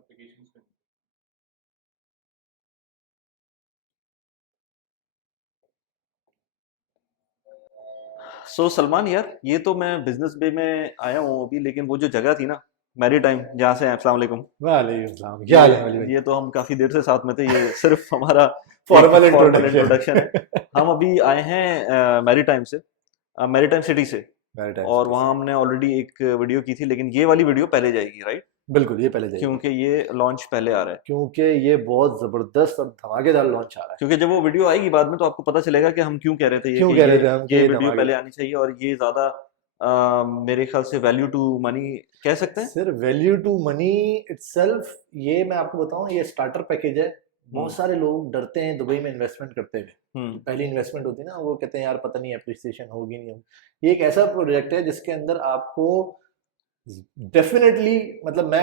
Applications पे। सलमान यार, ये तो मैं बिजनेस बे में आया हूँ अभी, लेकिन वो जो जगह थी ना, मैरी टाइम, जहाँ से हैं, अस्सलाम वालेकुम। वालेकुम सलाम, क्या ये हाल है वली भाई। ये तो हम काफी देर से साथ में थे, ये सिर्फ हमारा एक फॉर्मल फॉर्मल इंट्रोडक्शन। इंट्रोडक्शन है। हम अभी आए हैं मैरी टाइम से, मैरी टाइम सिटी से। मेरे टाइम और सिटी वहाँ से। हमने ऑलरेडी एक वीडियो की थी, लेकिन ये वाली वीडियो पहले जाएगी, राइट? बिल्कुल, ये पहले जाएगी क्योंकि ये लॉन्च पहले आ रहा है। क्योंकि ये बहुत जबरदस्त और धमाकेदार लॉन्च आ रहा है। क्योंकि जब वो वीडियो आएगी बाद में, तो आपको पता चलेगा कि हम क्यों कह रहे थे ये क्यों कि कह ये रहे थे हम कि ये ये वीडियो पहले धमाकेदार। आनी चाहिए, और ये ज्यादा मेरे ख्याल से वैल्यू टू मनी कह सकते हैं। सिर्फ वैल्यू टू मनी इटसेल्फ, ये मैं आपको बताऊं, ये स्टार्टर पैकेज है। बहुत हम्म। सारे लोग डरते हैं दुबई में इन्वेस्टमेंट करते हुए। जो हम्म। पहली इन्वेस्टमेंट होती है ना, वो कहते हैं यार पता नहीं एप्रिसिएशन होगी नहीं होगी। ये एक ऐसा प्रोजेक्ट है जिसके अंदर आपको डेफिनेटली, मतलब मैं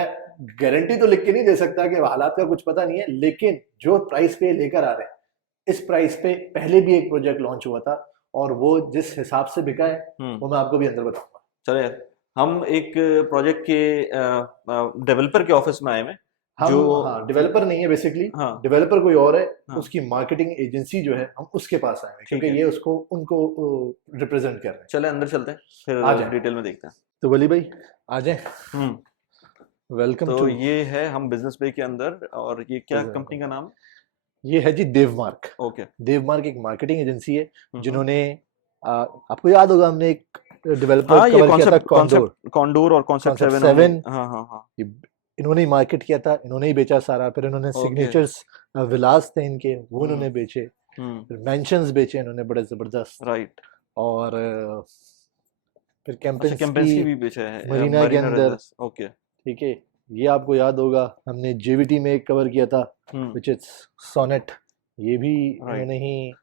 गारंटी तो लिख के नहीं दे सकता कि हालात का कुछ पता नहीं है, लेकिन जो प्राइस पे लेकर आ रहे हैं, इस प्राइस पे पहले भी एक प्रोजेक्ट लॉन्च हुआ था, और वो जिस हिसाब से बिका है हम्म। वो मैं आपको भी अंदर बताऊंगा। चले यार, हम एक प्रोजेक्ट के डेवलपर के ऑफिस में आए हुए हैं, हम, जो हाँ, डेवलपर नहीं है बेसिकली। हाँ। डेवलपर कोई और है। हाँ। उसकी मार्केटिंग एजेंसी जो है, हम उसके पास आए हैं ठीक क्योंकि है, ये उसको उनको रिप्रेजेंट कर रहे हैं। चले अंदर चलते हैं, आ फिर जाए, डिटेल में देखते हैं। तो वली भाई आ जाए। हम्म। वेलकम तो टू। ये है हम बिजनेस बे के अंदर, और ये क्या कंपनी का नाम? ये है जी देवमार्क। ओके। देवमार्क एक मार्केटिंग एजेंसी है हम्म। जिन्होंने, आपको याद होगा हमने एक डेवलपर हाँ, ये कवर किया था, कॉन्सेप्ट कॉन्डोर। कॉन्सेप्ट कॉन्डोर और कॉन्सेप्ट कॉन्सेप्ट 7 हमने। 7। हाँ हाँ हाँ। ये इन्होंने ही मार्केट किया था, इन्होंने ही बेचा सारा। फिर इन्होंने ओके। सिग्नेचर्स विलास थे इनके, वो हम्म। इन्होंने बेचे। हम्म। फिर मेंशंस बेचे इन्होंने बड़े जबरदस्त। राइट। और फिर अच्छा, कैंपेंस्की कैम्पेन्स्की भी बेचा है, मरीना के मरीना अंदर। Residence, okay. ठीक है, ये आपको याद होगा, हमने जेवीटी में एक कवर किया था, हम्म। Which is sonnet. ये भी राइट। इन्होंने ही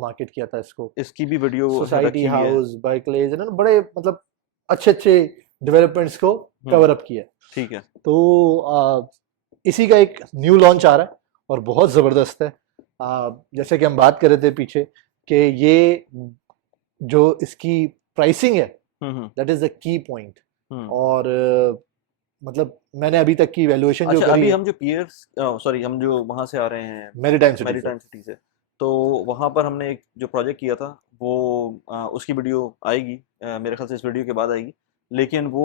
मार्केट किया था इसको। इसकी भी वीडियो सोसाइटी रखी हुई है। हाउस, बाइकलेज, इन्होंने बड़े मतलब अच्छे अच्छे डेवलपमेंट्स को हम्म। कवर अप किया। ठीक है। तो इसी का एक न्यू लॉन्च आ रहा है और बहुत ज़बरदस्त है। जैसे कि हम बात कर रहे थे पीछे, कि ये जो इसकी प्राइसिंग है, hmm. That is the key point. Hmm. और मतलब मैंने अभी तक की वैल्यूएशन जो अच्छा, करी अभी है। हम जो पीयर्स, सॉरी, हम जो वहाँ से आ रहे हैं, मेरी टाइम सिटी से। मैरीटाइम सिटी से, तो वहाँ पर हमने एक जो प्रोजेक्ट किया था, वो उसकी वीडियो आएगी, मेरे ख्याल से इस वीडियो के बाद आएगी। लेकिन वो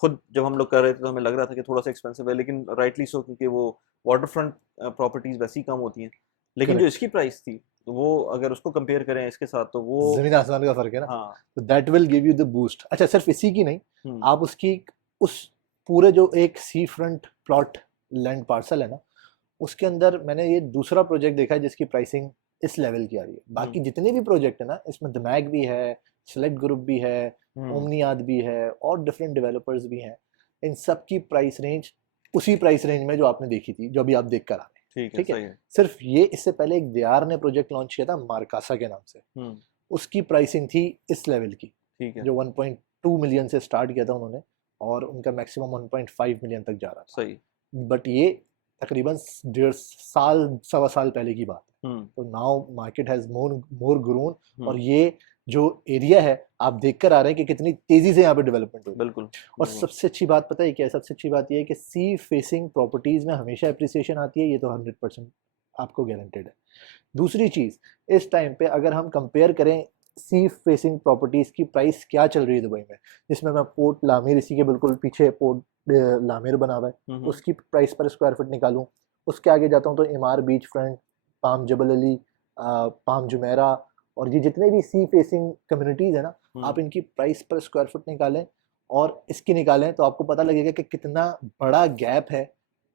खुद जब हम लोग कर रहे थे तो हमें लग रहा था कि थोड़ा सा एक्सपेंसिव है, लेकिन राइटली सो, क्योंकि वो वाटर फ्रंट प्रॉपर्टीज वैसी कम होती हैं। लेकिन जो करेक्ट। इसकी प्राइस थी, तो वो अगर उसको कंपेयर करें इसके साथ, तो वो जमीन आसमान का फर्क है ना। हाँ। तो that will give you the boost. अच्छा, सिर्फ इसी की नहीं, हम्म। आप उसकी, उस पूरे जो एक सी फ्रंट प्लॉट लैंड पार्सल है ना, उसके अंदर मैंने ये दूसरा प्रोजेक्ट देखा है जिसकी प्राइसिंग इस लेवल की आ रही है। हम्म। बाकी जितने भी प्रोजेक्ट है ना, इसमें दमैग भी है, सेलेक्ट ग्रुप भी है, हम्म। ओमनियाद भी है, और डिफरेंट डेवलपर्स भी हैं। इन सब की प्राइस रेंज उसी प्राइस रेंज में जो आपने देखी थी, जो अभी आप देख कर आ रहे हैं। ठीक है, ठीक है। सही है। सिर्फ ये, इससे पहले एक दियार ने प्रोजेक्ट लॉन्च किया था मार्कासा के नाम से। हम्म। उसकी प्राइसिंग थी इस लेवल की, ठीक है। जो 1.2 मिलियन से स्टार्ट किया था उन्होंने, और उनका मैक्सिमम 1.5 मिलियन तक जा रहा था। सही। बट ये तकरीबन 1.5 साल, 1.25 साल पहले की बात है। हम्म। तो now market has more more grown. और हम्म। ये जो एरिया है, आप देख कर आ रहे हैं कि कितनी तेजी से यहाँ पे डेवलपमेंट हो रही है। बिल्कुल और बिल्कुल। सबसे अच्छी बात पता है क्या है? सबसे अच्छी बात ये है कि सी फेसिंग प्रॉपर्टीज में हमेशा अप्रिसिएशन आती है, ये तो 100% आपको गारंटेड है। दूसरी चीज, इस टाइम पे अगर हम कंपेयर करें सी फेसिंग प्रॉपर्टीज की प्राइस क्या चल रही है दुबई में, जिसमें मैं पोर्ट लामेर, इसी के बिल्कुल पीछे पोर्ट लामेर बना हुआ है, हम्म। उसकी प्राइस पर स्क्वायर फुट निकालूं। उसके आगे जाता हूँ तो इमार बीच फ्रंट, पाम जबल अली, पाम जुमेरा, और ये जितने भी सी फेसिंग कम्युनिटीज़ है ना, हम्म। आप इनकी प्राइस पर स्क्वायर फुट निकालें और इसकी निकालें, तो आपको पता लगेगा कि कितना बड़ा गैप है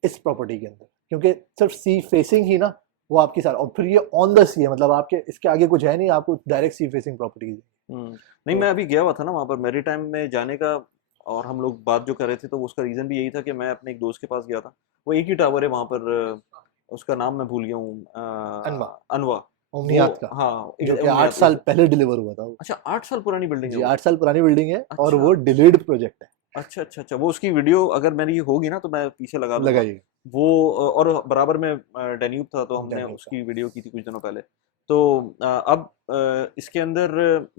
इस प्रॉपर्टी के अंदर। क्योंकि सिर्फ सी फेसिंग ही ना, वो आपकी सारा, और फिर ये ऑन द सी है, मतलब आपके इसके आगे कुछ है नहीं, आपको डायरेक्ट सी फेसिंग प्रॉपर्टीज है। नहीं, तो मैं अभी गया हुआ था ना वहाँ पर, मेरी टाइम में जाने का, और हम लोग बात जो कर रहे थे, तो उसका रीज़न भी यही था कि मैं अपने एक दोस्त के पास गया था। वो एक ही टावर है वहाँ पर, उसका नाम मैं भूल गया हूँ, अनवा, अनवा। वो, ओमनियात का, हाँ, जो कि आठ उम्नियात साल पहले डिलीवर हुआ था वो। अच्छा, 8 साल पुरानी बिल्डिंग है जी, वो। 8 साल पुरानी बिल्डिंग है, और अच्छा। वो डिलेड प्रोजेक्ट है। अच्छा अच्छा अच्छा, वो उसकी वीडियो अगर मेरी होगी ना, तो मैं पीछे लगा दूंगा। लगाइए। वो और बराबर में डेन्यूब था, तो हमने डैनियल का। उसकी वीडियो की थी कुछ दिनों पहले। तो अब इसके अंदर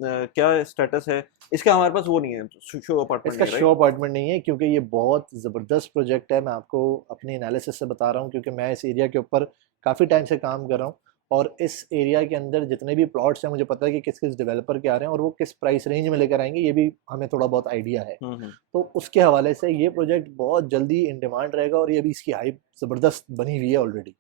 क्या स्टेटस है इसका? हमारे पास वो नहीं है, शो अपार्टमेंट इसका नहीं, शो अपार्टमेंट नहीं है, क्योंकि ये बहुत ज़बरदस्त प्रोजेक्ट है। मैं आपको अपनी एनालिसिस से बता रहा हूँ, क्योंकि मैं इस एरिया के ऊपर काफ़ी टाइम से काम कर रहा हूँ, और इस एरिया के अंदर जितने भी प्लॉट्स हैं मुझे पता है कि किस किस डेवलपर के आ रहे हैं और वो किस प्राइस रेंज में लेकर आएंगे, ये भी हमें थोड़ा बहुत आइडिया है। राइट? तो उसके हवाले से ये प्रोजेक्ट बहुत जल्दी इन डिमांड रहेगा, और ये भी इसकी हाइप ज़बरदस्त बनी हुई है ऑलरेडी।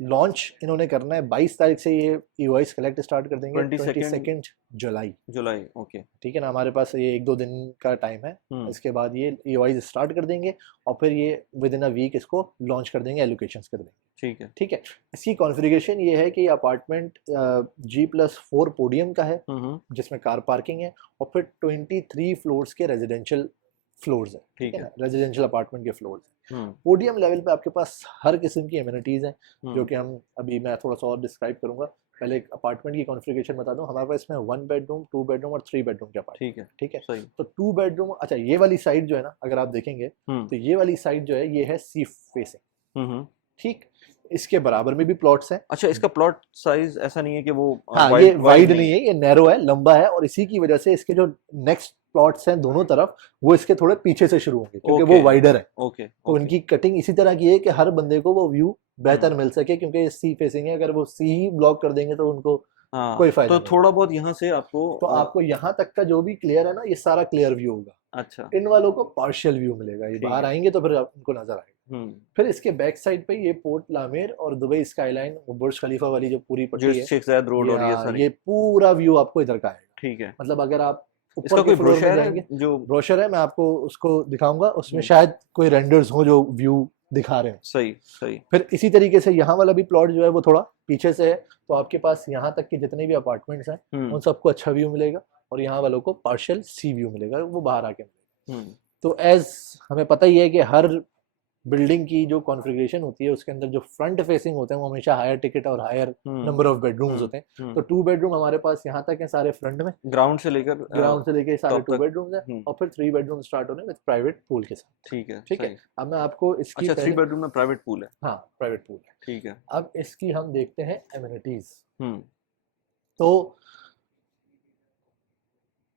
लॉन्च इन्होंने करना है 22 तारीख से, ये ईओआईस कलेक्ट स्टार्ट कर देंगे 22 जुलाई। जुलाई, ओके। ठीक है ना, हमारे पास ये 1-2 दिन का टाइम है। इसके बाद ये ईओआईस स्टार्ट कर देंगे और फिर ये विद इन अ वीक इसको लॉन्च कर देंगे, एलोकेशंस कर देंगे। ठीक है। ठीक है, इसकी कॉन्फ़िगरेशन ये है कि ये अपार्टमेंट G+4 पोडियम का है, जिसमें कार पार्किंग है, और फिर 23 फ्लोर्स के रेजिडेंशियल फ्लोर्स हैं। ठीक है ना, रेजिडेंशियल अपार्टमेंट के फ्लोर्स हैं। पोडियम लेवल पे आपके पास हर किस्म की एमिनिटीज़ हैं, जो कि हम अभी मैं थोड़ा सा और डिस्क्राइब करूंगा। पहले एक अपार्टमेंट की कॉन्फ़िगरेशन बता दूं, हमारे पास इसमें 1 बेडरूम, 2 बेडरूम और 3 बेडरूम के अपार्टमेंट। ठीक है, ठीक है, सही। तो 2 बेडरूम, अच्छा ये वाली साइड जो है ना, अगर आप देखेंगे तो ये वाली साइड जो है ये है सी फेसिंग। ठीक, इसके बराबर में भी प्लॉट्स हैं। अच्छा, इसका प्लॉट साइज ऐसा नहीं है कि वो हाँ, ये वाइड नहीं है, ये नैरो है, लंबा है, और इसी की वजह से इसके जो नेक्स्ट प्लॉट्स हैं दोनों तरफ, वो इसके थोड़े पीछे से शुरू होंगे, क्योंकि वो वाइडर है। ओके, तो उनकी कटिंग इसी तरह की है कि हर बंदे को वो व्यू बेहतर मिल सके, क्योंकि ये सी फेसिंग है। अगर वो सी ही ब्लॉक कर देंगे तो उनको कोई फायदा तो नहीं। थोड़ा बहुत यहाँ से आपको, तो आपको यहाँ तक का जो भी क्लियर है ना, ये सारा क्लियर व्यू होगा। अच्छा, इन वालों को पार्शियल व्यू मिलेगा, ये बाहर आएंगे तो फिर उनको नजर आएगा। फिर इसके बैक साइड पे ये पोर्ट लामेर और दुबई स्काईलाइन, बुर्ज खलीफा वाली जो पूरी पट्टी है, शेख जायद रोड, और ये सारी, ये पूरा व्यू आपको इधर का आएगा। ठीक है। मतलब अगर आप इसका ऊपर कोई के फ्लोर में ब्रोशर है जाएंगे, जो ब्रोशर है, मैं आपको उसको दिखाऊंगा, उसमें शायद कोई रेंडर्स हो जो व्यू दिखा रहे हैं। सही, सही। फिर इसी तरीके से यहाँ वाला भी प्लॉट जो है वो थोड़ा पीछे से है, तो आपके पास यहाँ तक के जितने भी अपार्टमेंट्स हैं उन सबको अच्छा व्यू मिलेगा, और यहाँ वालों को पार्शियल सी व्यू मिलेगा, वो बाहर आके मिलेगा। तो एज हमें पता ही है कि हर बिल्डिंग की जो कॉन्फ़िगरेशन होती है उसके अंदर जो फ्रंट फेसिंग होते हैं वो हमेशा हायर टिकट और हायर नंबर ऑफ बेडरूम्स होते हैं। तो 2 बेडरूम हमारे पास यहाँ तक है सारे फ्रंट में, ग्राउंड से लेकर सारे 2 बेडरूम्स हैं, और फिर 3 बेडरूम स्टार्ट होने विद प्राइवेट पूल के साथ। ठीक है, ठीक है। अब मैं आपको इसकी, अच्छा, 3 बेडरूम में प्राइवेट पूल है? हाँ, प्राइवेट पूल है। ठीक है। अब इसकी हम देखते हैं एमिनिटीज।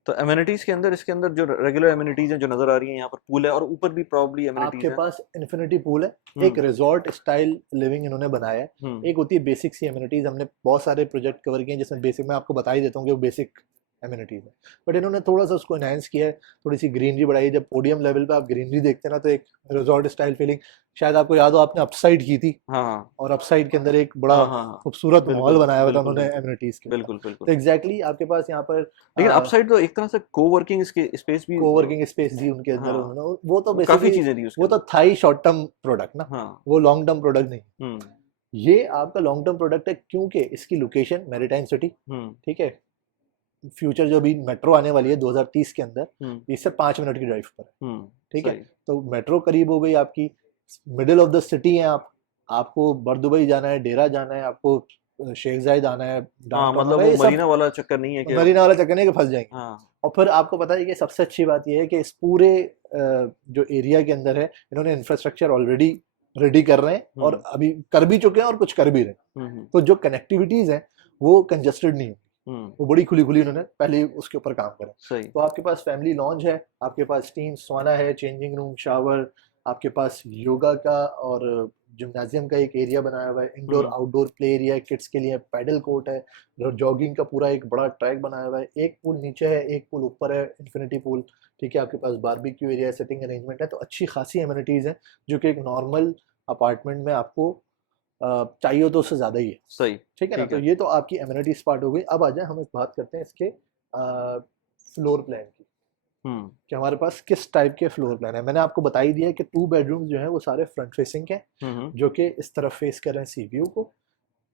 तो एमिनिटीज के अंदर, इसके अंदर जो रेगुलर एमिनिटीज हैं जो नजर आ रही हैं, यहाँ पर पूल है और ऊपर भी प्रॉब्ली एमिनिटीज आपके पास इन्फिनिटी पूल है, एक रिजॉर्ट स्टाइल लिविंग इन्होंने बनाया है। एक होती है बेसिक सी एमिनिटीज, हमने बहुत सारे प्रोजेक्ट कवर किए हैं जिसमें बेसिक, मैं आपको बता ही देता हूँ कि वो बेसिक एमिनिटीज है, बट इन्होंने थोड़ा सा उसको एनहांस किया है, थोड़ी सी ग्रीनरी बढ़ाई। जब पोडियम लेवल पे आप ग्रीनरी देखते हैं ना, तो एक रिजॉर्ट स्टाइल फीलिंग, शायद आपको याद हो आपने अपसाइड की थी, और अपसाइड के अंदर एक बड़ा खूबसूरत माहौल बनाया हुआ था उन्होंने एमिनिटीज के। बिल्कुल, बिल्कुल। तो एग्जैक्टली आपके पास यहाँ पर, लेकिन अपसाइड तो एक तरह से कोवर्किंग स्पेस भी, कोवर्किंग स्पेस दी उनके अंदर उन्होंने, वो तो काफी चीजें दी उसके, वो तो था ही शॉर्ट टर्म प्रोडक्ट ना, वो लॉन्ग टर्म प्रोडक्ट नहीं। ये आपका लॉन्ग टर्म प्रोडक्ट है, क्योंकि इसकी लोकेशन मैरीटाइम सिटी, ठीक है, फ्यूचर जो भी मेट्रो आने वाली है 2030 के अंदर, इससे 5 मिनट की ड्राइव पर है। ठीक है, तो मेट्रो करीब हो गई आपकी, मिडिल ऑफ द सिटी है। आपको बरदुबई जाना है, डेरा जाना है, आपको शेख जायद आना है, मतलब वो मरीना वाला चक्कर नहीं है कि मरीना वाला चक्कर नहीं है कि फंस जाएंगे। और फिर आपको पता है कि सबसे अच्छी बात यह है कि इस पूरे जो एरिया के अंदर है, इन्होंने इंफ्रास्ट्रक्चर ऑलरेडी रेडी कर रहे हैं, और अभी कर भी चुके हैं और कुछ कर भी रहे हैं। तो जो कनेक्टिविटीज है वो कंजस्टेड नहीं है, वो बड़ी खुली खुली इन्होंने पहले उसके ऊपर काम करा। तो आपके पास फैमिली लॉन्ज है, आपके पास स्टीम सौना है, चेंजिंग रूम, शावर, आपके पास योगा का और जिम्नाजियम का एक एरिया बनाया हुआ है, इंडोर आउटडोर प्ले एरिया है, किड्स के लिए पैडल कोर्ट है, जॉगिंग का पूरा एक बड़ा ट्रैक बनाया हुआ है। एक पूल नीचे है, एक पूल ऊपर है, इन्फिनिटी पूल। ठीक है, आपके पास बारबेक्यू एरिया, सिटिंग अरेंजमेंट है। तो अच्छी खासी एमिनिटीज़ हैं जो कि एक नॉर्मल अपार्टमेंट में आपको चाहिए तो उससे ज़्यादा ही है। सही, ठीक है ना। तो ये तो आपकी एमिनिटीज पार्ट हो गई। अब आ जाए हम बात करते हैं इसके फ्लोर प्लान की, कि हमारे पास किस टाइप के फ्लोर प्लान है। मैंने आपको बता ही दिया कि 2 बेडरूम जो है वो सारे फ्रंट फेसिंग के हैं, जो कि इस तरफ फेस कर रहे हैं सी व्यू को।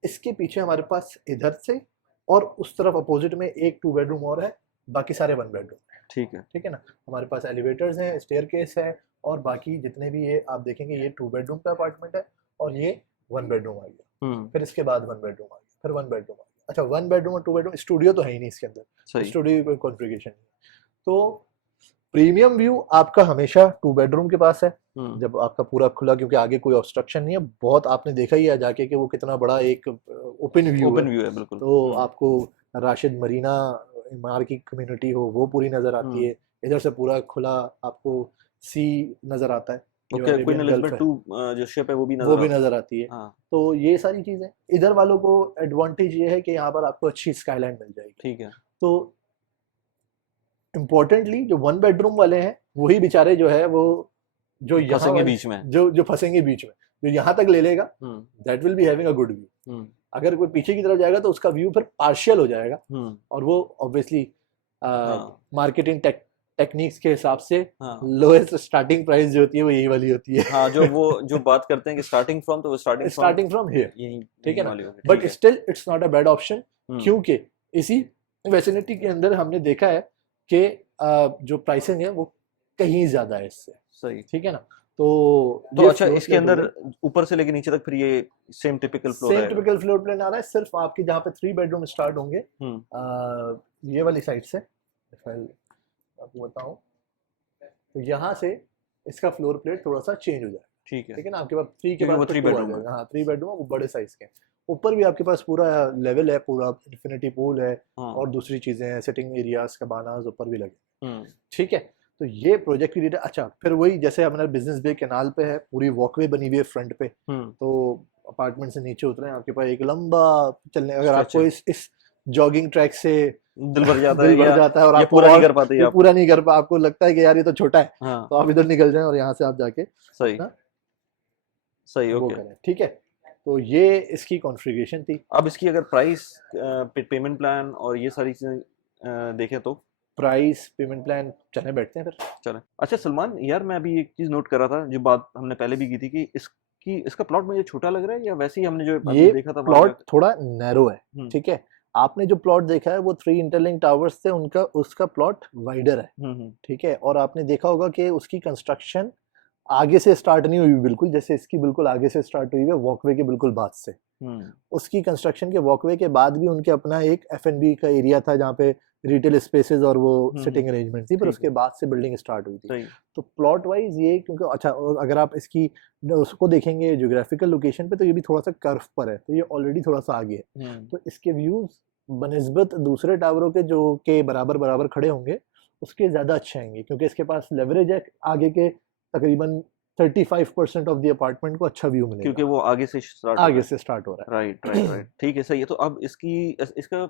इसके पीछे हमारे पास इधर से और उस तरफ अपोजिट में एक 2 बेडरूम और है, बाकी सारे 1 बेडरूम है। ठीक है ना। हमारे पास एलिवेटर्स हैं, स्टेयरकेस है, और बाकी जितने भी ये आप देखेंगे ये 2 बेडरूम का अपार्टमेंट है, और ये 1 बेडरूम आ गया, फिर इसके बाद 1 बेडरूम आ गया, फिर 1 बेडरूम आ गया। अच्छा, 1 बेडरूम और 2 बेडरूम, स्टूडियो तो है ही नहीं इसके अंदर, स्टूडियो की कोई कॉन्फ़िगरेशन नहीं। तो प्रीमियम व्यू आपका हमेशा 2 बेडरूम के पास है, हम्म जब आपका पूरा खुला, क्योंकि आगे कोई ऑब्स्ट्रक्शन नहीं है, बहुत आपने देखा ही है जाके कि वो कितना बड़ा एक ओपन व्यू है। ओपन व्यू है बिल्कुल। तो आपको राशिद मरीना इमार की कम्युनिटी हो वो पूरी नजर आती हम्म है, इधर से पूरा खुला आपको सी नजर आता है, जो okay, queen Arabian gulf Elizabeth है 2 जो शिप है वो भी वो नजर भी आता नजर आती है। है। हाँ तो ये सारी चीजें इधर वालों को एडवांटेज ये है कि यहाँ पर आपको अच्छी स्काईलाइन मिल जाएगी। ठीक है। तो इम्पोर्टेंटली जो 1 बेडरूम वाले हैं वही बेचारे जो है वो जो यहाँ फंसेंगे वाले बीच में। जो फंसेंगे बीच में, जो यहाँ तक ले लेगा hmm that will be having a good view. Hmm अगर कोई पीछे की तरफ जाएगा तो उसका व्यू फिर पार्शियल हो जाएगा, हम्म और वो ऑब्वियसली हाँ मार्केटिंग टेक्निक्स के हिसाब से हाँ लोएस्ट स्टार्टिंग प्राइस जो होती है वो यही वाली होती है। हाँ, जो बात करते हैं कि स्टार्टिंग फ्रॉम, तो वो स्टार्टिंग फ्रॉम हियर, यही ठीक है यही ना, वाली होगी। बट ठीक है। Still it's not a bad option, hmm क्योंकि इसी वेसिनिटी के अंदर हमने देखा है कि जो प्राइसिंग है वो कहीं ज्यादा है इससे, सही। ठीक है ना। तो तो ये अच्छा, floor इसके plate अंदर हो गई, ऊपर से लेके नीचे तक फिर ये सेम टिपिकल फ्लोर सेम आएगा। टिपिकल फ्लोर प्लान आ रहा है, सिर्फ आपकी जहाँ पे 3 बेडरूम स्टार्ट होंगे हम्म ये वाली साइड से, if I'll आपको बताऊं, तो यहाँ से इसका फ्लोर प्लेट थोड़ा सा चेंज हो जाएगा, ठीक है, ठीक है ना। आपके पास 3 के क्योंकि बाद वो फिर 3 2 आ बेडरूम है। जाएगा, हाँ 3 बेडरूम वो बड़े साइज के हैं। ऊपर भी आपके पास पूरा लेवल है, पूरा इन्फिनिटी पूल है, हाँ और दूसरी चीजें हैं, सिटिंग एरियाज कबानाज ऊपर भी लगे, हम्म ठीक है। तो ये प्रोजेक्ट की डिटेल। अच्छा, फिर वही जैसे हमारा बिजनेस बे कैनाल पे है, पूरी वॉकवे बनी हुई है फ्रंट पे, हम्म तो अपार्टमेंट से नीचे उतरे आपके पास एक लंबा चलने, अगर स्ट्रेच आपको है। इस जॉगिंग ट्रैक से दिल भर जाता दिल है, भर जाता है और या आपको पूरा नहीं और कर पाते ये आप। पूरा नहीं कर पा, आपको लगता है कि यार ये तो छोटा है, हाँ तो आप इधर निकल जाएं और यहाँ से आप जाके सही अपना सही। वो ओके, करें, ठीक है। तो ये इसकी कॉन्फ़िगरेशन थी। अब इसकी अगर प्राइस, पेमेंट प्लान और ये सारी चीजें देखें तो प्राइस, पेमेंट प्लान, चले बैठते हैं फिर। चलें। अच्छा सलमान यार, मैं अभी एक चीज नोट कर रहा था, जो बात हमने पहले भी की थी, कि इसका प्लॉट मुझे छोटा लग रहा है, या वैसे ही हमने जो अभी ये देखा था वहां प्लॉट थोड़ा नैरो है, हम्म ठीक है। आपने जो प्लॉट देखा है वो 3 इंटरलिंक टावर्स थे, उनका उसका प्लॉट वाइडर है, हम्म ठीक है। और आपने देखा होगा कि उसकी कंस्ट्रक्शन आगे से स्टार्ट नहीं हुई बिल्कुल, जैसे इसकी बिल्कुल आगे से स्टार्ट हुई है वॉकवे के बिल्कुल बाद से। हम्म उसकी कंस्ट्रक्शन के वॉकवे के बाद भी उनके अपना एक F&B का एरिया था, जहाँ पे रिटेल स्पेसेस और वो सिटिंग अरेंजमेंट थी, पर ठीक उसके है, बाद से बिल्डिंग स्टार्ट हुई थी। सही। तो प्लॉट वाइज ये, क्योंकि अच्छा, और अगर आप इसकी उसको देखेंगे ज्योग्राफिकल लोकेशन पे, तो ये भी थोड़ा सा कर्व पर है, तो ये ऑलरेडी थोड़ा सा आगे है। तो इसके व्यूज बनिस्बत दूसरे टावरों के जो के बराबर बराबर खड़े होंगे उसके ज़्यादा अच्छे आएंगे, क्योंकि इसके पास लेवरेज है आगे के तकरीबन 35% ऑफ द अपार्टमेंट को अच्छा व्यू मिलेगा, क्योंकि वो आगे से स्टार्ट हो रहा आगे है। से स्टार्ट हो रहा राइट राइट राइट, ठीक है, सही है। तो अब इसका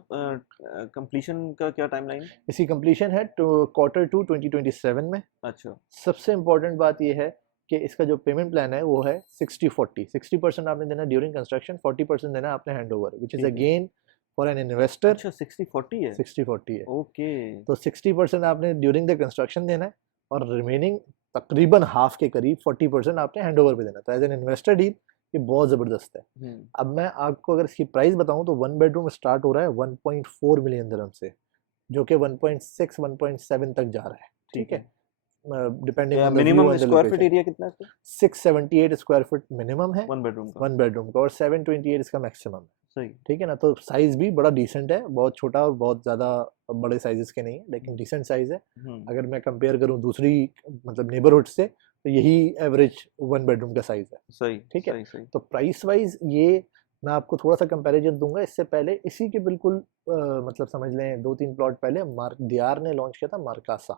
कंप्लीशन का क्या टाइमलाइन है? इसकी कंप्लीशन है तो Q2 2027 में। अच्छा। सबसे इम्पोर्टेंट बात यह है कि इसका जो पेमेंट प्लान है वो है 60-40, 60% आपने देना ड्यूरिंग कंस्ट्रक्शन, 40% देना आपने हैंड ओवर, विच इज़ ठीक है। Again for an investor. अच्छा 60-40 है। 60-40 है, ओके। तो 60% आपने ड्यूरिंग द कंस्ट्रक्शन देना है, और रिमेनिंग तकरीबन हाफ के करीब 40% आपने हैंड ओवर पे देना। तो एज एन इन्वेस्टर डील ये बहुत ज़बरदस्त है। अब मैं आपको अगर इसकी प्राइस बताऊं तो 1 बेडरूम स्टार्ट हो रहा है 1.4 मिलियन दिरहम से, जो कि 1.6 1.7 तक जा रहा है, ठीक है, depending on the view minimum and the square feet location. Area कितना है इसका? 678 स्क्वायर फुट मिनिमम है 1 बेडरूम का। 1 बेडरूम का, और 728 इसका मैक्सिमम है, सही। ठीक है ना। तो साइज भी बड़ा डिसेंट है, बहुत छोटा और बहुत ज़्यादा बड़े साइजेस के नहीं है, लेकिन डिसेंट साइज है। अगर मैं कंपेयर करूं दूसरी मतलब नेबरहुड से, तो यही एवरेज 1 बेडरूम का साइज है, सही, ठीक है। सही सही। तो प्राइस वाइज ये मैं आपको थोड़ा सा कंपैरिजन दूंगा, इससे पहले इसी के बिल्कुल मतलब समझ लें 2-3 प्लॉट पहले मार्क दियार ने लॉन्च किया था मार्कासा,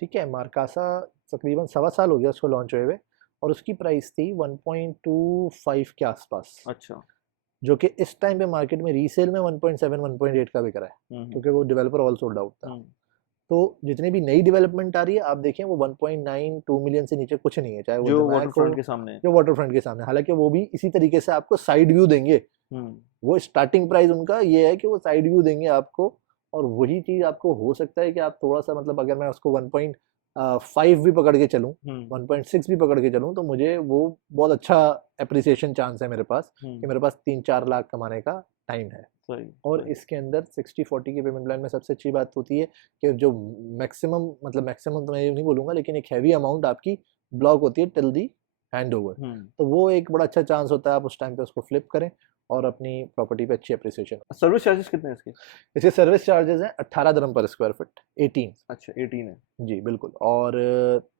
ठीक है। मार्कासा तकरीबन 1.25 साल हो गया उसको लॉन्च हुए हुए, और उसकी प्राइस थी 1.25 के आसपास, अच्छा। जो कि इस टाइम पे मार्केट में रीसेल में 1.7 1.8 का बिक रहा है, क्योंकि वो डेवलपर ऑल सोल्ड आउट था। तो जितनी भी नई डेवलपमेंट आ रही है आप देखें वो 1.92 मिलियन से नीचे कुछ नहीं है, चाहे वो जो दमैक वाटर फ्रंट हो, के सामने है। जो वाटर फ्रंट के सामने, हालांकि वो भी इसी तरीके से आपको साइड व्यू देंगे। वो स्टार्टिंग प्राइस उनका ये है कि वो साइड व्यू देंगे आपको, और वही चीज आपको हो सकता है कि आप थोड़ा सा मतलब अगर मैं उसको 1.5 भी पकड़ के चलूं, 1.6 भी पकड़ के चलूं, तो मुझे वो बहुत अच्छा एप्रिसिएशन चांस है मेरे पास, कि मेरे पास 3-4 लाख कमाने का टाइम है। सही, और सही। इसके अंदर 60-40 के पेमेंट प्लान में सबसे अच्छी बात होती है कि जो मैक्सिमम, मतलब मैक्सिमम तो मैं ये नहीं बोलूँगा, लेकिन एक हैवी अमाउंट आपकी ब्लॉक होती है टिल दी हैंड ओवर, तो वो एक बड़ा अच्छा चांस होता है आप उस टाइम पे उसको फ्लिप करें। और अपनी प्रॉपर्टी पे अच्छी अप्रिसिएशन। सर्विस चार्जेस कितने हैं इसके? इसके सर्विस चार्जेस हैं 18 dirham पर स्क्वायर फुट, 18। अच्छा 18 है। जी बिल्कुल। और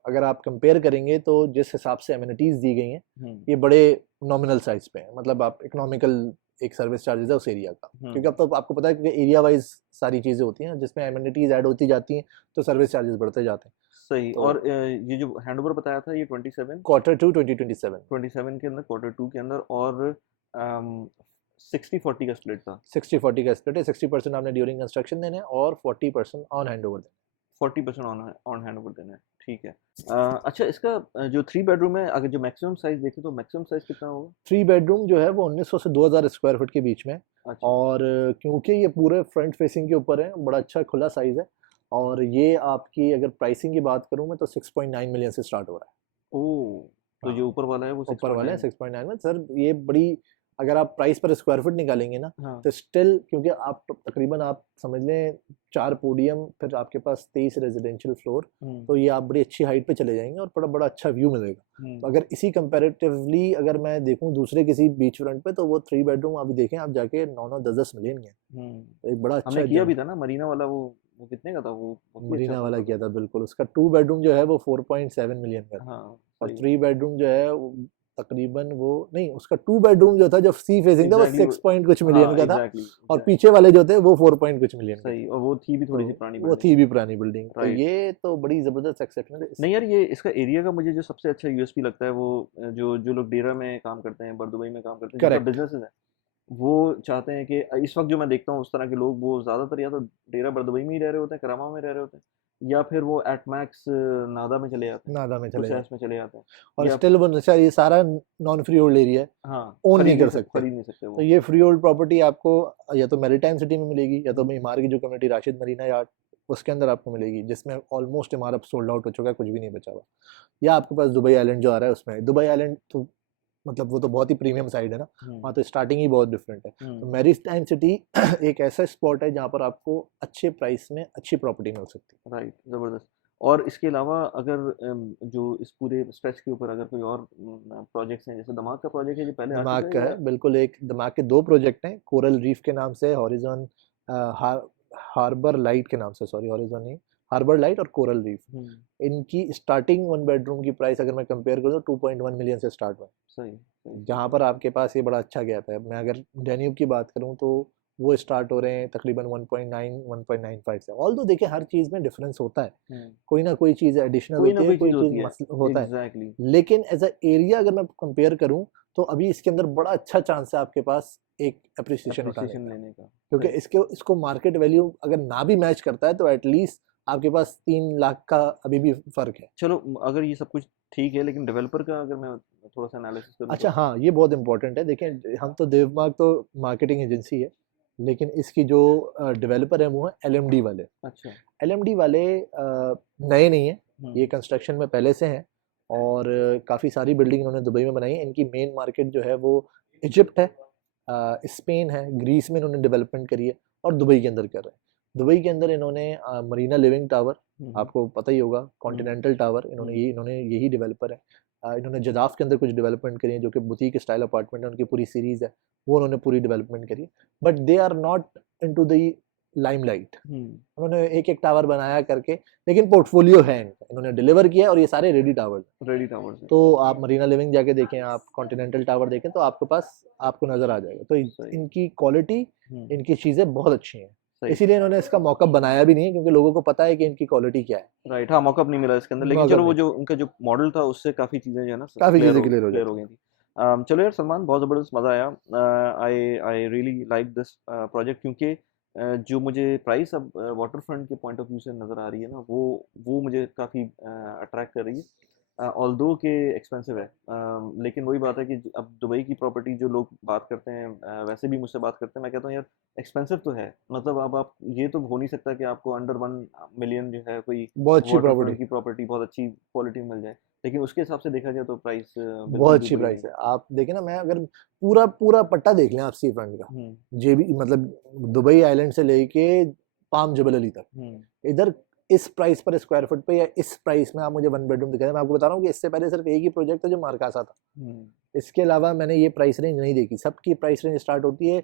अगर आप कंपेयर करेंगे तो जिस हिसाब से एमिनिटीज दी गई हैं ये बड़े नॉमिनल साइज पे हैं, मतलब आप इकोनॉमिकल एक सर्विस चार्जेस है उस एरिया का, क्योंकि अब तो आपको पता है कि एरिया वाइज सारी चीज़ें होती हैं, जिसमें एमिनिटीज ऐड होती जाती हैं तो सर्विस चार्जेस बढ़ते जाते हैं। सही। तो और ये जो हैंडओवर बताया था ये 27 Q2 2027 के अंदर, Q2 के अंदर, और 60-40 का स्प्लिट था। 60-40 का स्प्लिट है। 60% आपने ड्यूरिंग कंस्ट्रक्शन देने हैं और 40% ऑन हैंड ओवर देने 40% ऑन हैंड ओवर देना है, ठीक है। अच्छा, इसका जो 3 बेडरूम है, अगर जो मैक्सिमम साइज देखें तो मैक्सिमम साइज कितना होगा? 3 बेडरूम जो है वो 1900 से 2000 स्क्वायर फुट के बीच में। अच्छा। और क्योंकि ये पूरे फ्रंट फेसिंग के ऊपर है, बड़ा अच्छा खुला साइज है। और ये आपकी अगर प्राइसिंग की बात करूं मैं तो 6.9 मिलियन से स्टार्ट हो रहा है। ओह, तो हाँ, जो ऊपर वाला है वो ऊपर वाले हैं 6.9? 6.9 में। सर ये बड़ी, अगर आप प्राइस पर स्क्वायर फुट निकालेंगे ना हाँ। तो स्टिल, क्योंकि आप तकरीबन आप समझ लें 4 पोडियम, फिर आपके पास 23 रेजिडेंशियल फ्लोर, तो ये आप बड़ी अच्छी हाइट पे चले जाएंगे और बड़ा बड़ा अच्छा व्यू मिलेगा। तो अगर इसी कंपैरेटिवली अगर मैं देखूं दूसरे किसी बीच फ्रंट पे तो वो 3 बेडरूम अभी देखें आप जाके 9-9, 10-10 मिलियन के, एक बड़ा अच्छा हमने किया जंप। भी था ना मरीना वाला, वो कितने का था? वो बहुत ही अच्छा मरीना वाला था। किया था बिल्कुल। उसका 2 बेडरूम जो है वो 4.7 मिलियन का था। हाँ, और सही। 3 बेडरूम जो है वो तकरीबन वो नहीं, उसका 2 बेडरूम जो था जो सी फेसिंग था वो एग्जैक्टली 6 पॉइंट कुछ हाँ, मिलियन का था। एग्जैक्टली और पीछे वाले जो थे वो 4 पॉइंट कुछ मिलियन के थे। सही। और वो थी भी थोड़ी सी तो पुरानी वो बिल्डिंग। थी भी पुरानी बिल्डिंग। तो राइट। ये तो बड़ी जबरदस्त एक्सेप्शन है। नहीं यार, ये इसका एरिया का मुझे जो सबसे अच्छा यूएसपी लगता है वो जो जो लोग डेरा में काम करते हैं, बरदुबई में काम करते हैं, जिनका करेक्ट। बिजनेस है, वो चाहते हैं कि इस वक्त जो मैं देखता हूँ उस तरह के लोग, वो ज़्यादातर या तो डेरा बरदुबई में ही रह रहे होते हैं, करामा में रह रहे होते हैं, या फिर वो एटमैक्स नादा में चले जाते हैं, नादा में चले बुसैस जाते में चले जाते हैं, और या स्टिल वो नशा, ये सारा नॉन फ्री होल्ड एरिया है, हाँ, ओन नहीं कर सकते। खरीद नहीं सकते तो वो। ये फ्री होल्ड प्रॉपर्टी आपको या तो मैरीटाइम सिटी में मिलेगी या तो हम्म, इमार की जो कम्युनिटी राशिद मरीना यार्ड उसके अंदर आपको मिलेगी, जिसमें ऑलमोस्ट इमार अब सोल्ड आउट हो चुका है, कुछ भी नहीं बचा हुआ। या आपके पास दुबई आइलैंड जो आ रहा है उसमें, दुबई आइलैंड तो मतलब वो तो बहुत ही प्रीमियम साइड है ना, वहाँ तो स्टार्टिंग ही बहुत डिफरेंट है। तो मैरीटाइम सिटी एक ऐसा स्पॉट है जहाँ पर आपको अच्छे प्राइस में अच्छी प्रॉपर्टी मिल सकती है। राइट, ज़बरदस्त। और इसके अलावा अगर जो इस पूरे स्ट्रेच के ऊपर अगर कोई और प्रोजेक्ट्स हैं, जैसे दमाग का प्रोजेक्ट है, ये पहले आ दिमाग चुका का है है या? बिल्कुल। एक दिमाग के 2 प्रोजेक्ट हैं, कोरल रीफ के नाम से, हॉरिजॉन हार्बर लाइट के नाम से, सॉरी हॉरिजॉन नहीं, हार्बर लाइट और कोरल रीफ। इनकी स्टार्टिंग 1 बेडरूम की प्राइस अगर मैं कंपेयर करूँ तो 2.1 मिलियन से स्टार्ट हुआ। सही, सही। जहाँ पर आपके पास ये बड़ा अच्छा गैप है। मैं अगर डेन्यूब की बात करूँ तो वो स्टार्ट हो रहे हैं तकरीबन 1.9 1.95 से। ऑल्दो देखिए हर चीज़ में डिफरेंस होता है, कोई ना कोई चीज़ एडिशनल कोई ना होती है, कोई कोई चीज़ होती है। चीज़ होता है। एग्ज़ैक्टली। लेकिन एज अ एरिया अगर मैं कंपेयर करूँ तो अभी इसके अंदर बड़ा अच्छा चांस है आपके पास एक अप्रिसिएशन उठाने एप्रिसिएशन का, लेने का। क्योंकि राइट। इसको मार्केट वैल्यू अगर ना भी मैच करता है तो एटलीस्ट आपके पास 3 लाख का अभी भी फर्क है। चलो, अगर ये सब कुछ ठीक है, लेकिन डेवलपर का अगर मैं थोड़ा-सा एनालिसिस करूँ अच्छा तो? हाँ, ये बहुत इंपॉर्टेंट है। देखें हम तो देवमार्ग तो मार्केटिंग एजेंसी है, लेकिन इसकी जो डेवलपर है वो है एलएमडी वाले। अच्छा। एलएमडी वाले नए नहीं है, हुँ, ये कंस्ट्रक्शन में पहले से हैं। और काफ़ी सारी बिल्डिंग इन्होंने दुबई में बनाई है। इनकी मेन मार्केट जो है वो इजिप्ट है, स्पेन है, ग्रीस में इन्होंने डेवलपमेंट करी है और दुबई के अंदर कर रहे हैं। दुबई के अंदर इन्होंने मरीना लिविंग टावर, आपको पता ही होगा, कॉन्टिनेंटल टावर, इन्होंने यही डेवलपर है। इन्होंने जदाफ के अंदर कुछ डेवलपमेंट करी है जो कि बुटीक स्टाइल अपार्टमेंट है, उनकी पूरी सीरीज़ है, वो उन्होंने पूरी डेवलपमेंट करी। But they are not into the limelight. उन्होंने एक-एक टावर बनाया करके, लेकिन पोर्टफोलियो है इनका, इन्होंने डिलीवर किया और ये सारे रेडी टावर्स हैं। रेडी टावर्स है। तो आप मरीना लिविंग जाके देखें, आप कॉन्टिनेंटल टावर देखें तो आपके पास आपको नज़र आ जाएगा। तो सही। इनकी क्वालिटी, हुँ, इनकी चीज़ें बहुत अच्छी हैं। सही। इसीलिए इन्होंने इसका मॉकअप बनाया भी नहीं है, क्योंकि लोगों को पता है कि इनकी क्वालिटी क्या है। राइट, हाँ, मौका नहीं मिला इसके अंदर, लेकिन मॉकअप चलो वो नहीं, जो उनका जो मॉडल था उससे काफ़ी चीज़ें जो है ना काफ़ी चीज़ें क्लियर हो क्लियर हो जाती गई हैं। थी। चलो यार सलमान, बहुत ज़बरदस्त मज़ा आया। I I really like this project, क्योंकि जो मुझे प्राइस अब वाटर फ्रंट के पॉइंट ऑफ व्यू से नज़र आ रही है ना, वो मुझे काफ़ी अट्रैक्ट कर रही है। ऑल्दो के एक्सपेंसिव है, लेकिन वही बात है कि अब दुबई की प्रॉपर्टी जो लोग बात करते हैं, वैसे भी मुझसे बात करते हैं, मैं कहता हूँ यार एक्सपेंसिव तो है, मतलब अब आप ये तो हो नहीं सकता कि आपको अंडर 1 मिलियन जो है कोई बहुत अच्छी वाटर प्रॉपर्टी, फ्रंट की प्रॉपर्टी बहुत अच्छी क्वालिटी में मिल जाए, लेकिन उसके हिसाब से देखा जाए तो प्राइस बहुत बिल्कुल भी अच्छी बुरी प्राइस नहीं है। है। आप देखें ना, मैं अगर पूरा पूरा पट्टा देख लें आप सी फ्रंट का, हम्म, जे भी मतलब दुबई आइलैंड से लेके पाम जबल अली तक, हम्म, इधर इस प्राइस पर स्क्वायर फुट पे या इस प्राइस में आप मुझे 1 बेडरूम दिखाएं। मैं आपको बता रहा हूँ कि इससे पहले सिर्फ एक ही प्रोजेक्ट था जो मार्कासा था, इसके अलावा मैंने ये प्राइस रेंज नहीं देखी। सबकी प्राइस रेंज स्टार्ट होती है,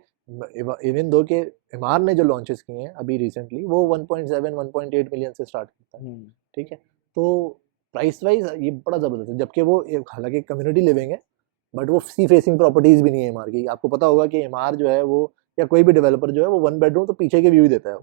इवन दो के एमआर ने जो लॉन्चेस किए हैं अभी रिसेंटली वो 1.7 1.8 मिलियन से स्टार्ट करता है, ठीक है। तो प्राइस वाइज ये बड़ा ज़बरदस्त है, जबकि वो हालांकि कम्युनिटी लिविंग है बट वो सी फेसिंग प्रॉपर्टीज़ भी नहीं है एमआर की। आपको पता होगा कि एमआर जो है वो या कोई भी डेवलपर जो है वो 1 बेडरूम तो पीछे के व्यू ही देता है,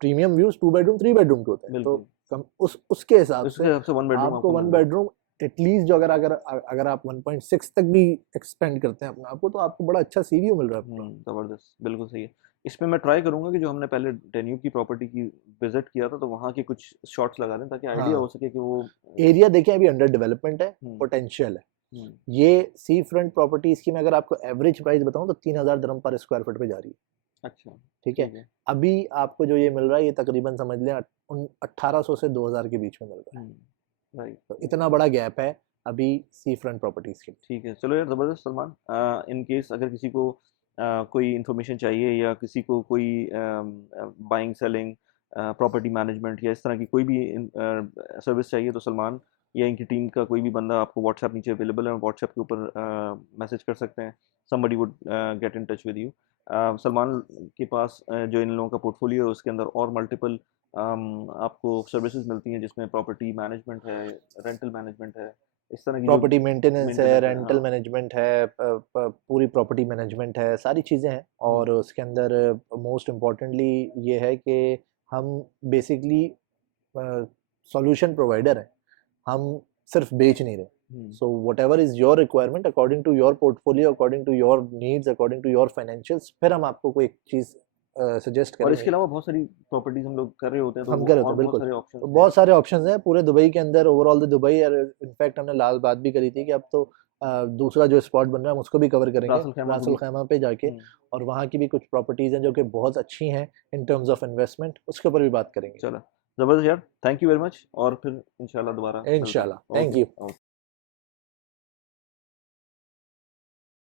प्रीमियम व्यूज 2 बेडरूम 3 बेडरूम के होते हैं। तो उसके हिसाब से आपको 1 बेडरूम एटलीस्ट जो अगर आप 1.6 तक भी एक्सपेंड करते हैं अपना आपको, तो आपको बड़ा अच्छा सी व्यू मिल रहा है। जबरदस्त, बिल्कुल सही है। इसमें मैं ट्राई करूंगा कि जो हमने पहले डेन्यूब की प्रॉपर्टी की विजिट किया था तो वहाँ के कुछ शॉट्स लगा दें ताकि आइडिया हो सके कि वो एरिया देखें अभी अंडर डेवलपमेंट है, पोटेंशियल है। ये सी फ्रंट प्रॉपर्टीज की मैं अगर आपको एवरेज प्राइस बताऊं तो 3000 दिरहम पर स्क्वायर फुट पे जा रही है। अच्छा, ठीक है। अभी आपको जो ये मिल रहा है ये तकरीबन समझ लें 1800 से 2000 के बीच में मिल रहा है। राइट, तो इतना बड़ा गैप है अभी सी फ्रंट प्रॉपर्टीज के। ठीक है, चलो यार ज़बरदस्त सलमान। इन केस अगर किसी को कोई इन्फॉर्मेशन चाहिए या किसी को कोई बाइंग सेलिंग प्रॉपर्टी मैनेजमेंट या इस तरह की कोई भी सर्विस चाहिए तो सलमान या इनकी टीम का कोई भी बंदा आपको व्हाट्सएप नीचे अवेलेबल है, व्हाट्सएप के ऊपर मैसेज कर सकते हैं। Somebody would get in touch with you. Salman के पास जो इन लोगों का पोर्टफोलियो है उसके अंदर और मल्टीपल आपको सर्विसेज मिलती हैं जिसमें प्रॉपर्टी मैनेजमेंट है, रेंटल मैनेजमेंट है, इस तरह की प्रॉपर्टी मेंटेनेंस है, रेंटल मैनेजमेंट है, पूरी प्रॉपर्टी मैनेजमेंट है, सारी चीज़ें हैं। और उसके अंदर मोस्ट इम्पॉर्टेंटली ये है कि हम बेसिकली सॉल्यूशन प्रोवाइडर हैं, हम सिर्फ बेच नहीं रहे। So whatever is your requirement according to your portfolio, according to your needs, according to your financials, फिर हम आपको कोई चीज़ सजेस्ट करें। और इसके अलावा बहुत सारी प्रॉपर्टीज हम लोग कर रहे होते हैं तो हम कर रहे होते हैं, बिल्कुल बहुत सारे ऑप्शंस हैं पूरे दुबई के अंदर, ओवरऑल द दुबई। इनफैक्ट हमने लाल बात भी करी थी कि अब तो दूसरा जो स्पॉट बन रहा है हम उसको भी कवर करेंगे, रासुल खैमा पे जाके, और वहाँ की भी कुछ प्रॉपर्टीज हैं जो कि बहुत अच्छी हैं इन टर्म्स ऑफ इन्वेस्टमेंट, उसके ऊपर भी बात करेंगे। चलो जबरदस्त यार, थैंक यू वेरी मच, और फिर इंशाल्लाह दोबारा इंशाल्लाह, थैंक यू।